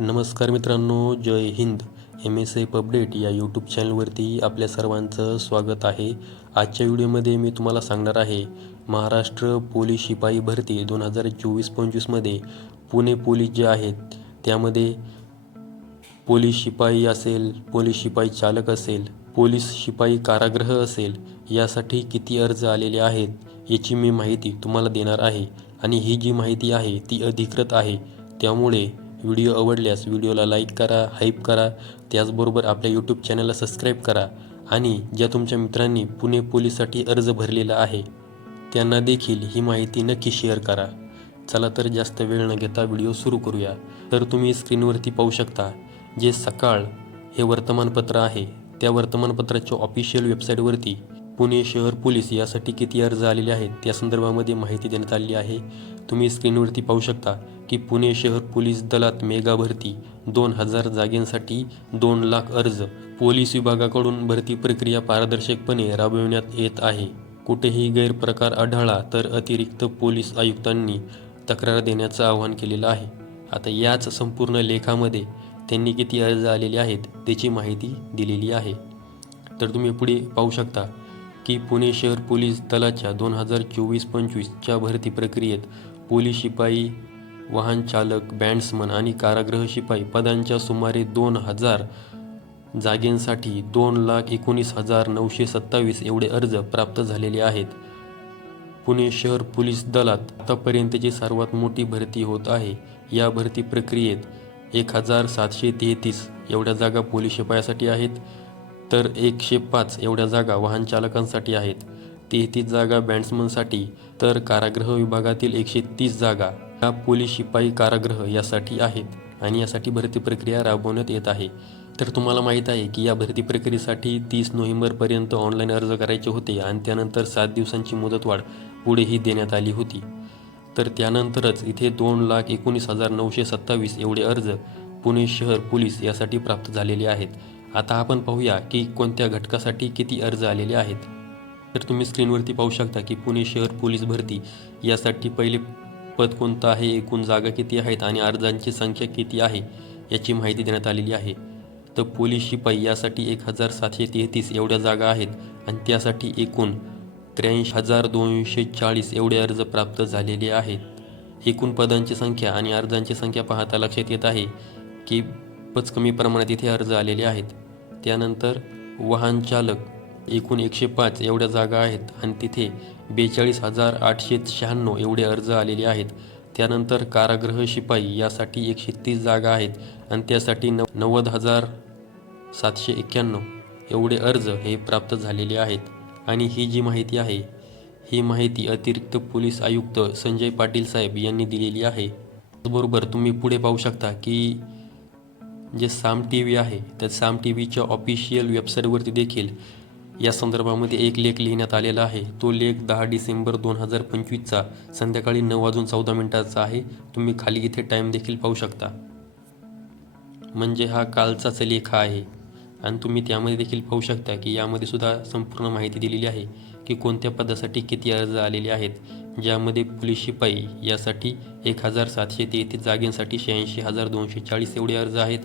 नमस्कार मित्रांनो जय हिंद. एम एस एफ अपडेट या यूट्यूब चॅनलवरती आपल्या सर्वांचं स्वागत आहे. आजच्या व्हिडिओमध्ये मी तुम्हाला सांगणार आहे महाराष्ट्र पोलीस शिपाई भरती दोन हजार चोवीस पंचवीसमध्ये पुणे पोलीस जे आहेत त्यामध्ये पोलीस शिपाई असेल पोलीस शिपाई चालक असेल पोलीस शिपाई कारागृह असेल यासाठी किती अर्ज आलेले आहेत याची मी माहिती तुम्हाला देणार आहे. आणि ही जी माहिती आहे ती अधिकृत आहे. त्यामुळे व्हिडिओ आवडल्यास व्हिडिओला लाईक करा हाईप करा त्याचबरोबर आपल्या यूट्यूब चॅनलला सबस्क्राईब करा आणि ज्या तुमच्या मित्रांनी पुणे पोलीससाठी अर्ज भरलेला आहे त्यांना देखील ही माहिती नक्की शेअर करा. चला तर जास्त वेळ न घेता व्हिडिओ सुरू करूया. तर तुम्ही स्क्रीनवरती पाहू शकता जे सकाळ हे वर्तमानपत्र आहे त्या वर्तमानपत्राच्या ऑफिशियल वेबसाईटवरती पुणे शहर पोलीस यासाठी किती अर्ज आलेले आहेत त्या संदर्भामध्ये माहिती देण्यात आलेली आहे. तुम्ही स्क्रीनवरती पाहू शकता. की पुणे शहर पोलीस दलात मेगा भरती दोन हजार जागेंसाठी दोन लाख अर्ज. पोलीस विभागाकडून भरती प्रक्रिया पारदर्शकपणे राबविण्यात येत आहे. कुठेही गैरप्रकार आढळला तर अतिरिक्त पोलीस आयुक्तांनी तक्रार देण्याचं आवाहन केलेलं आहे. आता याच संपूर्ण लेखामध्ये त्यांनी किती अर्ज आलेले आहेत त्याची माहिती दिलेली आहे. तर तुम्ही पुढे पाहू शकता की पुणे शहर पोलीस दलाच्या दोन हजार चोवीस पंचवीसच्या भरती प्रक्रियेत पोलीस शिपाई वाहन चालक बँड्समन आणि कारागृह शिपाई पदांच्या सुमारे दोन हजार जागेंसाठी दोन लाख एकोणीस हजार नऊशे सत्तावीस एवढे अर्ज प्राप्त झालेले आहेत. पुणे शहर पोलीस दलात आतापर्यंतची सर्वात मोठी भरती होत आहे. या भरती प्रक्रियेत एक हजार सातशे तेहतीस एवढ्या जागा पोलीस शिपायासाठी आहेत तर एकशे पाच एवढ्या जागा वाहन चालकांसाठी आहेत. तेहतीस जागा बँड्समनसाठी तर कारागृह विभागातील एकशे तीस जागा या पोलीस शिपाई कारागृह यासाठी आहेत आणि यासाठी भरती प्रक्रिया राबवण्यात येत आहे. तर तुम्हाला माहीत आहे की या भरती प्रक्रियेसाठी तीस नोव्हेंबरपर्यंत ऑनलाईन अर्ज करायचे होते आणि त्यानंतर सात दिवसांची मुदतवाढ पुढेही देण्यात आली होती. तर त्यानंतरच इथे दोन लाख एकोणीस हजार नऊशे सत्तावीस एवढे अर्ज पुणे शहर पोलीस यासाठी प्राप्त झालेले आहेत. आता आपण पाहूया की कोणत्या घटकासाठी किती अर्ज आलेले आहेत. तर तुम्ही स्क्रीनवरती पाहू शकता की पुणे शहर पोलीस भरती यासाठी पहिले पद कोणतं आहे? एकूण जागा किती आहेत आणि अर्जांची संख्या किती आहे? याची माहिती देण्यात आलेली आहे. तर पोलीस शिपाई यासाठी एक हजार सातशे तेहतीस एवढ्या जागा आहेत आणि त्यासाठी एकूण त्र्याऐंशी हजार दोनशे चाळीस एवढे अर्ज प्राप्त झालेले आहेत. एकूण पदांची संख्या आणि अर्जांची संख्या पाहता लक्षात येत आहे की खूपच कमी प्रमाणात इथे अर्ज आलेले आहेत. त्यानंतर वाहन चालक एकूण एकशे पाच एवढ्या जागा आहेत आणि तिथे बेचाळीस हजार आठशे शहाण्णव एवढे अर्ज आलेले आहेत. त्यानंतर कारागृह शिपाई यासाठी एकशे तीस जागा आहेत आणि त्यासाठी नव नव्वद हजार सातशे एक्क्याण्णव एवढे अर्ज हे प्राप्त झालेले आहेत. आणि ही जी माहिती आहे ही माहिती अतिरिक्त पोलीस आयुक्त संजय पाटील साहेब यांनी दिलेली आहे. त्याचबरोबर तुम्ही पुढे पाहू शकता की जे साम टी व्ही आहे त्या साम टी व्हीच्या ऑफिशियल वेबसाईटवरती देखील या संदर्भामध्ये एक लेख लिहिण्यात आलेला आहे. तो लेख दहा डिसेंबर दोन हजार पंचवीसचा संध्याकाळी नऊ वाजून चौदा मिनिटाचा आहे. तुम्ही खाली इथे टाईम देखील पाहू शकता. म्हणजे हा कालचाच लेख आहे. आणि तुम्ही त्यामध्ये देखील पाहू शकता की यामध्ये सुद्धा संपूर्ण माहिती दिलेली आहे की कोणत्या पदासाठी किती अर्ज आलेले आहेत ज्यामध्ये पोलीस शिपाई यासाठी एक हजार सातशे तेहतीस जागेंसाठी शहाऐंशी हजार दोनशे चाळीस एवढे अर्ज आहेत.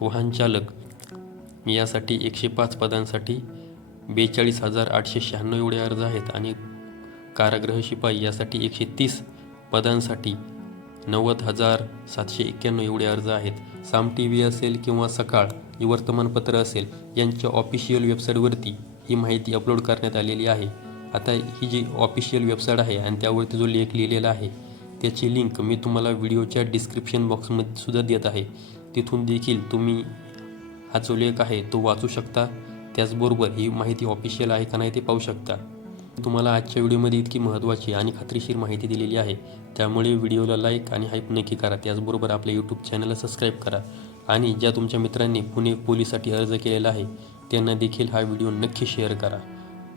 वाहन चालक यासाठी एकशे पाच पदांसाठी बेचाळीस हजार आठशे शहाण्णव एवढे अर्ज आहेत आणि कारागृह शिपाई यासाठी एकशे तीस पदांसाठी नव्वद हजार सातशे एक्क्याण्णव एवढे अर्ज आहेत. साम टी व्ही असेल किंवा सकाळ ही वर्तमानपत्र असेल यांच्या ऑफिशियल वेबसाईटवरती ही माहिती अपलोड करण्यात आलेली आहे. आता ही जी ऑफिशियल वेबसाईट आहे आणि त्यावरती जो लेख लिहिलेला आहे त्याची लिंक मी तुम्हाला व्हिडिओच्या डिस्क्रिप्शन बॉक्समध्ये सुद्धा देत आहे. तिथून देखील तुम्ही हा जो लेख आहे तो वाचू शकता. त्याचबरोबर ही माहिती ऑफिशियल आहे का नाही ते पाहू शकता. तुम्हाला आजच्या व्हिडिओमध्ये इतकी महत्त्वाची आणि खात्रीशीर माहिती दिलेली आहे. त्यामुळे व्हिडिओला लाईक आणि हाईप नक्की करा. त्याचबरोबर आपल्या यूट्यूब चॅनलला सबस्क्राईब करा. आणि ज्या तुमच्या मित्रांनी पुणे पोलीससाठी अर्ज केलेला आहे त्यांना देखील हा व्हिडिओ नक्की शेअर करा.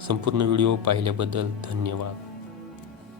संपूर्ण व्हिडिओ पाहिल्याबद्दल धन्यवाद.